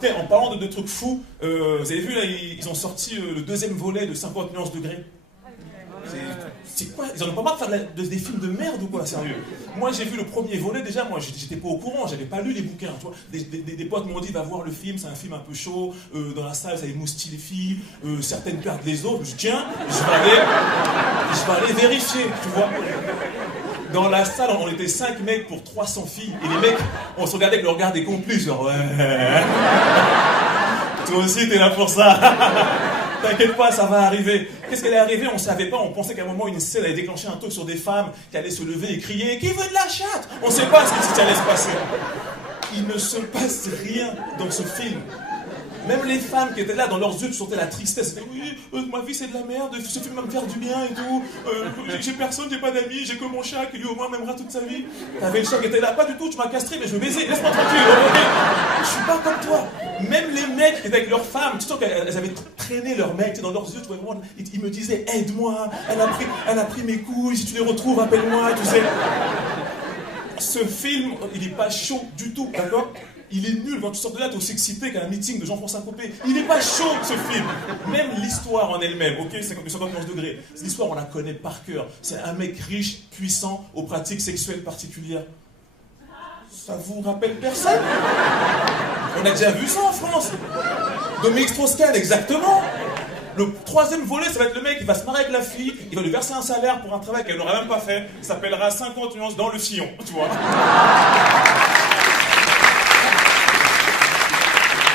Tiens, en parlant de trucs fous, vous avez vu là, ils ont sorti le deuxième volet de 50 nuances degrés. C'est quoi? Ils en ont pas marre de faire des films de merde ou quoi, sérieux? Moi j'ai vu le premier volet déjà, moi j'étais pas au courant, j'avais pas lu les bouquins, tu vois. Des potes m'ont dit va voir le film, c'est un film un peu chaud, dans la salle ça moustille les filles, certaines perdent les autres, je dis tiens, je vais aller vérifier, tu vois. Dans la salle on était 5 mecs pour 300 filles, et les mecs, on se regardait avec le regard des complices, genre ouais. Toi aussi t'es là pour ça. T'inquiète pas, ça va arriver. Qu'est-ce qu'elle est arrivée? On savait pas, on pensait qu'à un moment une scène allait déclencher un truc sur des femmes qui allaient se lever et crier « Qui veut de la chatte ?» On sait pas ce qui allait se passer. Il ne se passe rien dans ce film. Même les femmes qui étaient là, dans leurs yeux, tu sentais la tristesse. C'était, oui, ma vie c'est de la merde, ce film va me faire du bien et tout. J'ai personne, j'ai pas d'amis, j'ai que mon chat qui lui au moins m'aimera toute sa vie. T'avais le chat qui était là, pas du tout, tu m'as castré, mais je veux baiser, laisse-moi tranquille. Je suis pas comme toi. Même les mecs qui étaient avec leurs femmes, tu sens qu'elles avaient traîné leurs mecs dans leurs yeux, tu vois, vraiment, ils me disaient, aide-moi, elle a pris mes couilles, si tu les retrouves, appelle-moi, tu sais. Ce film, il est pas chaud du tout, d'accord? Il est nul, quand tu sors de là, t'es aussi excité qu'à un meeting de Jean-François Copé. Il n'est pas chaud, ce film. Même l'histoire en elle-même, ok, c'est comme 51 degrés. L'histoire, on la connaît par cœur. C'est un mec riche, puissant, aux pratiques sexuelles particulières. Ça vous rappelle personne? On a déjà vu ça en France. Dominique Strauss-Kahn, exactement. Le troisième volet, ça va être le mec, il va se marier avec la fille, il va lui verser un salaire pour un travail qu'elle n'aurait même pas fait. Ça s'appellera 50 nuances dans le sillon, tu vois.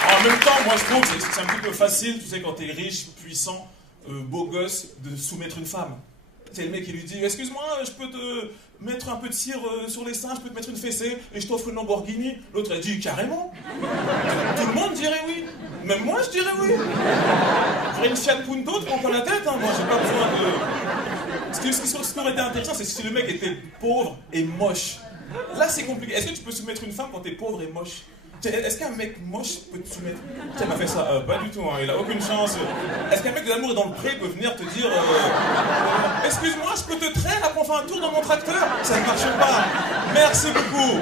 En même temps, moi je trouve que c'est un petit peu facile, tu sais, quand t'es riche, puissant, beau gosse, de soumettre une femme. C'est le mec qui lui dit, excuse-moi, je peux te mettre un peu de cire sur les seins, je peux te mettre une fessée et je t'offre une Lamborghini. L'autre elle dit, carrément. Tout le monde dirait oui. Même moi je dirais oui. J'aurais une Fiat Punto, tu prends pas la tête, hein. Moi j'ai pas besoin de... Ce qui aurait été intéressant, c'est si le mec était pauvre et moche. Là c'est compliqué. Est-ce que tu peux soumettre une femme quand t'es pauvre et moche? Est-ce qu'un mec moche peut te soumettre? Tiens, il m'a fait ça, pas du tout, hein, il a aucune chance. Est-ce qu'un mec de l'amour est dans le pré peut venir te dire excuse-moi, je peux te traire, après on fait un tour dans mon tracteur? Ça ne marche pas. Merci beaucoup.